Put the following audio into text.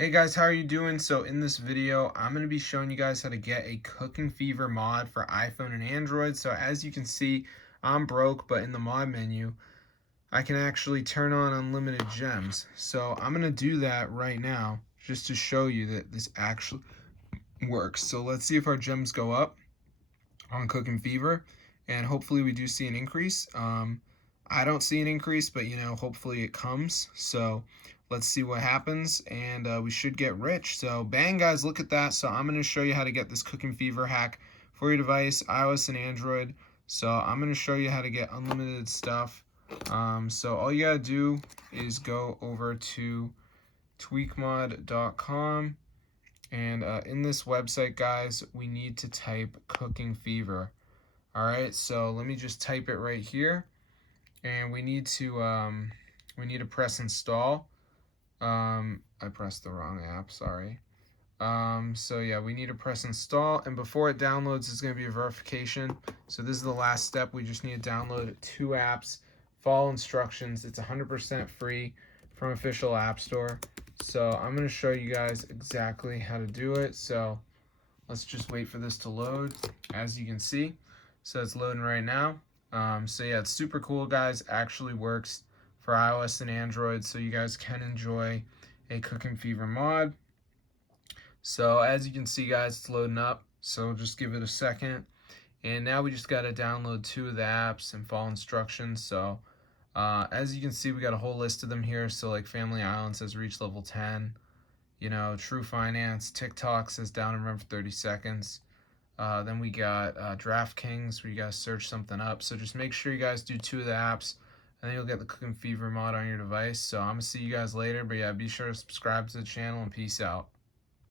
Hey guys, how are you doing? So in this video, I'm going to be showing you guys how to get a Cooking Fever mod for iPhone and Android. So as you can see, I'm broke, but in the mod menu, I can actually turn on unlimited gems. So I'm going to do that right now just to show you that this actually works. So let's see if our gems go up on Cooking Fever, and hopefully we do see an increase. I don't see an increase, but hopefully it comes. So let's see what happens, and we should get rich. So bang, guys, look at that. So I'm going to show you how to get this Cooking Fever hack for your device, iOS and Android. So I'm going to show you how to get unlimited stuff. So all you gotta do is go over to tweakmod.com, and in this website, guys, we need to type Cooking Fever. All right, so let me just type it right here, and we need to press install. I pressed the wrong app, sorry. So yeah, we need to press install, and before it downloads, it's going to be a verification. So this is the last step. We just need to download 2 apps, follow instructions. It's 100% free from official app store. So I'm going to show you guys exactly how to do it. So let's just wait for this to load. As you can see, so it's loading right now. So yeah, it's super cool, guys. Actually works for iOS and Android, so you guys can enjoy a Cooking Fever mod. So as you can see, guys, it's loading up. So just give it a second. And now we just got to download 2 of the apps and follow instructions. So as you can see, we got a whole list of them here. So like Family Island says reach level 10. True Finance, TikTok says down and run for 30 seconds. Then we got DraftKings, where you guys search something up. So just make sure you guys do 2 of the apps, and then you'll get the Cooking Fever mod on your device. So I'm going to see you guys later. But yeah, be sure to subscribe to the channel, and peace out.